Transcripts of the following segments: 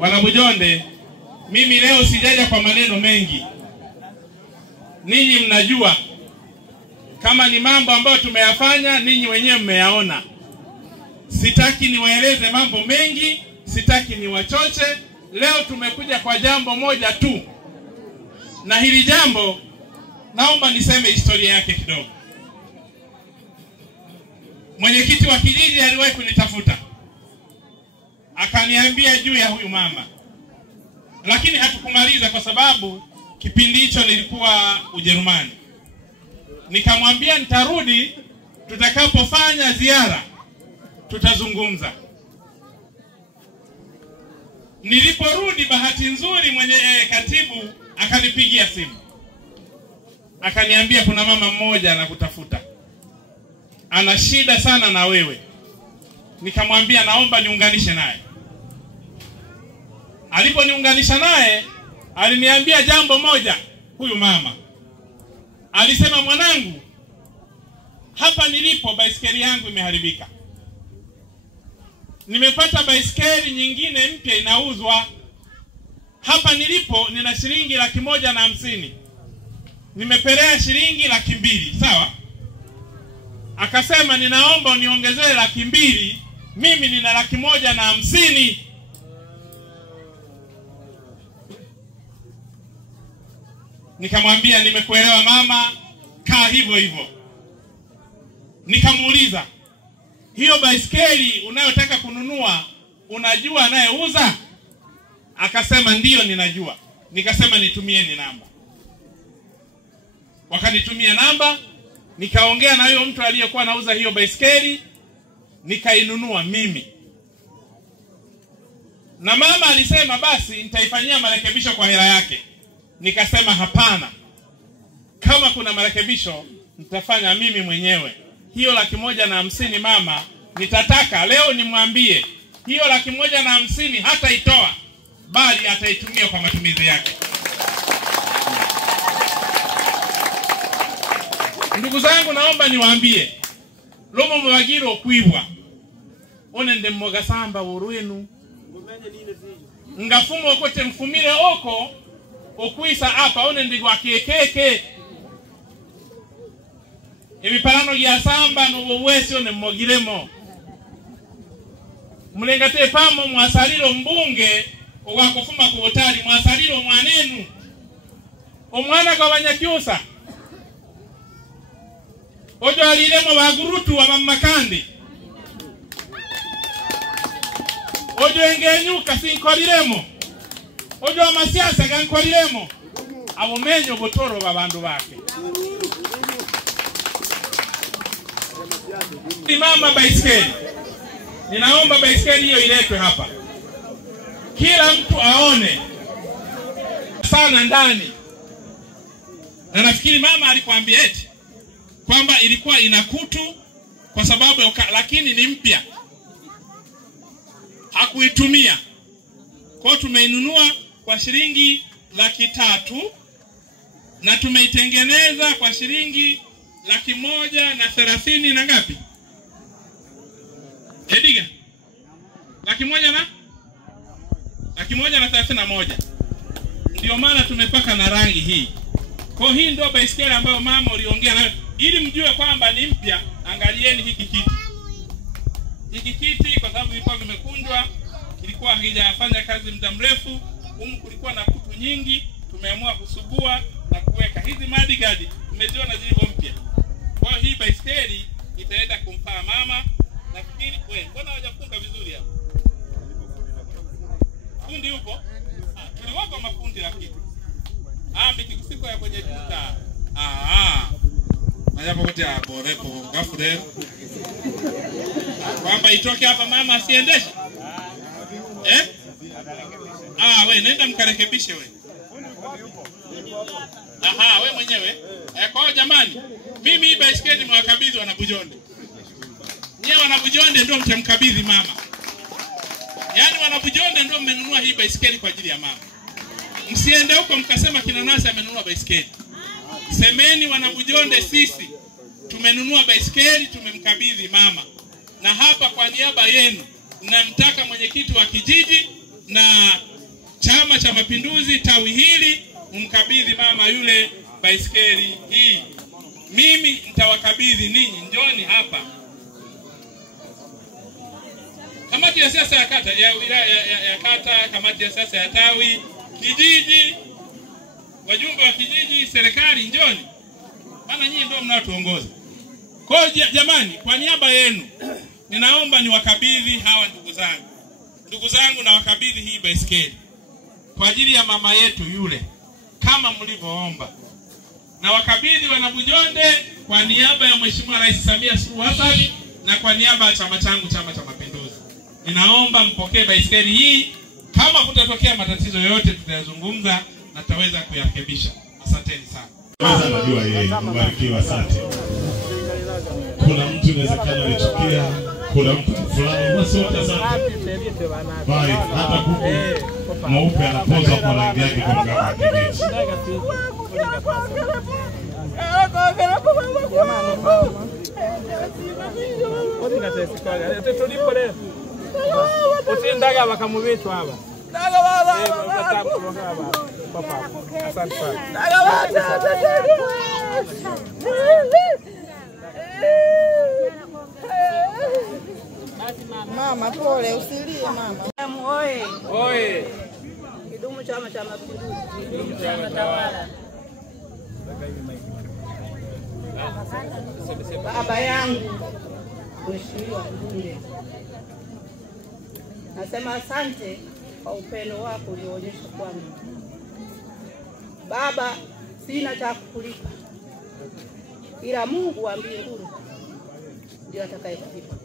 Wanabujonde, mimi leo sijaja kwa maneno mengi. Ninyi mnajua kama ni mambo ambayo tumeyafanya, ninyi wenyewe mmeyaona. Sitaki niwaeleze mambo mengi, sitaki niwachoche. Leo tumekuja kwa jambo moja tu. Na hili jambo naomba niseme historia yake kidogo. Mwenyekiti wa kijiji aliwahi kunitafuta. Akaniambia juu ya huyu mama. Lakini hatukumaliza kwa sababu kipindi hicho nilikuwa Ujerumani. Nikamwambia nitarudi, tutakapofanya ziara tutazungumza. Niliporudi, bahati nzuri katibu akanipigia simu. Akaniambia kuna mama mmoja anakutafuta. Ana shida sana na wewe. Nikamwambia naomba niunganishe naye. Aliponiunganisha naye, aliniambia jambo moja. Huyu mama alisema, mwanangu, hapa nilipo baisikeli yangu imeharibika. Nimepata baisikeli nyingine mpya inauzwa. Hapa nilipo nina shilingi 150. Nimepelea shilingi 200, sawa? Akasema ninaomba uniongezee 200, mimi nina 150. Nikamwambia nimekuelewa mama, kaa hivyo hivyo. Nikamuuliza, hiyo baisikeli unayotaka kununua unajua anayeuza? Akasema ndiyo ninajua. Nikasema nitumieni namba. Wakanitumia namba, nikaongea na huyo mtu aliyekuwa anauza hiyo baisikeli, nikainunua mimi. Na mama alisema basi nitaifanyia marekebisho kwa hela yake. Nikasema hapana. Kama kuna marekebisho nitafanya mimi mwenyewe. Hiyo 150 mama, nitataka leo nimwambie hiyo 150 hataitoa, bali ataitumia kwa matumizi yake. Ndugu zangu, naomba niwaambie, lomo mwagiro kuibwa one nde mmoga samba urwenu ngafumo kote mfumile oko okuisa hapa one ndigwa kekeke imiparano ya samba no wesi one mmogiremo mulengate pamo mwasaliro mbunge owakofuma ku hotali mwasaliro mwanenu omwana kabanyakyusa ojo aliremo bagurutu wa mamakandi ojo engenyuka sinkoliremo ojo amasiasa gankoliremo abomenyo botoro babandu bake. Mama baisikeli, ninaomba baisikeli hiyo iletwe hapa, kila mtu aone sana ndani. Na nafikiri mama alikwambia eti kwamba ilikuwa ina kutu kwa sababu lakini ni mpya, hakuitumia. Kwa tumeinunua kwa shilingi 300 na tumeitengeneza kwa shilingi 130 na ngapi? Ediga 131. Ndio maana tumepaka na rangi hii. Kwa hii ndio baisikeli ambayo mama uliongea nayo. Ili mjue kwamba ni mpya, angalieni hiki kiti. Hiki kiti kwa sababu ilikuwa vimekunjwa, ilikuwa haijafanya kazi muda mrefu, kulikuwa na kutu nyingi, tumeamua kusugua na kuweka. Hizi mudguard tumeziona zilivyo mpya. Kwa hii baisikeli itaenda kumfaa mama. Nafikiri wewe, mbona hajafunga vizuri hapo? Fundi yupo? Tuliwapa mafundi lakini. Mitikisiko ya kwenye tuta. Majapo kote hapo repo gafure. Kwamba itoke hapa mama asiendeshe. Wewe nenda mkarekebishe wewe. Wewe mwenyewe. Kwa jamani, mimi hii baisikeli mwakabidhi Wanabujonde. Nyie Wanabujonde ndio mtamkabidhi mama. Yaani Wanabujonde ndio mmenunua hii baisikeli kwa ajili ya mama. Msiende huko mkasema kina Nasi amenunua baisikeli. Semeni Wanabujonde sisi tumenunua baisikeli, tumemkabidhi mama. Na hapa kwa niaba yenu namtaka mwenyekiti wa kijiji na Chama cha Mapinduzi tawi hili umkabidhi mama yule baisikeli hii. Mimi nitawakabidhi ninyi, njoni hapa. Kamati ya siasa ya kata, ya wilaya ya kata, kamati ya siasa ya tawi, kijiji, wajumbe wa kijiji, serikali, njoni. Maana nyinyi ndio mnaotuongoza. Kwa hiyo jamani, kwa niaba yenu ninaomba niwakabidhi hawa ndugu zangu. Ndugu zangu, na wakabidhi hii baisikeli kwa ajili ya mama yetu yule kama mlivyoomba. Na wakabidhi Wanabujonde kwa niaba ya Mheshimiwa Rais Samia Suluhu Hassan na kwa niaba ya chama changu, Chama cha Mapinduzi. Ninaomba mpokee baisikeli hii. Kama kutatokea matatizo yoyote tutayazungumza na tutaweza kuyarekebisha. Asanteni sana. Kwanza najua yeye mbarikiwa, asante. Kuna mtu inawezekana alichukia, kuna mtu fulani basi wote asante. Bye, hata kuku mweupe anapoza kwa rangi yake kwa mganga kibichi. Utindaga bakamubitwa hapa. Daga baba. Papa. Asante sana. Daga baba. Mama pole, usilie mama. Oye. Oye. Kidumu Chama cha Mapinduzi. Kidumu chama tawala. Baba yangu Mheshimiwa Mbunge, nasema asante kwa upendo wako ulioonyesha kwangu. Baba, sina cha kukulipa, ila Mungu wa mbinguni ndiye atakayekulipa.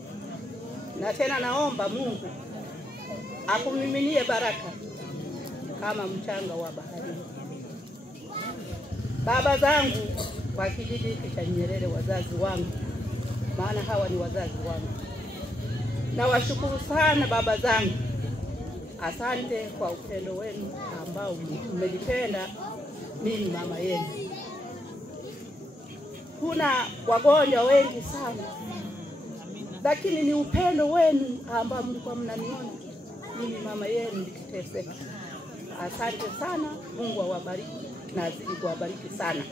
Na tena naomba Mungu akumiminie baraka kama mchanga wa baharini. Baba zangu kwa kijiji hiki cha Nyerere, wazazi wangu, maana hawa ni wazazi wangu, na washukuru sana baba zangu. Asante kwa upendo wenu ambao mmenipenda mimi mama yenu. Kuna wagonjwa wengi sana, lakini ni upendo wenu ambao mlikuwa mnaniona mimi mama yenu nikiteseka. Asante sana, Mungu awabariki na azidi kuwabariki sana.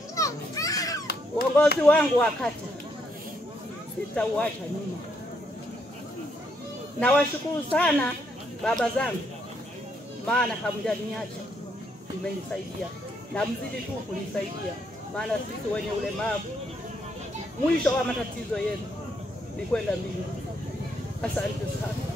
Uongozi wangu wa kata sitauacha nyuma. Na washukuru sana baba zangu, maana hamjaniacha, mmenisaidia na mzidi tu kunisaidia, maana sisi wenye ulemavu mwisho wa matatizo yetu ni kwenda mbinguni. Asante sana.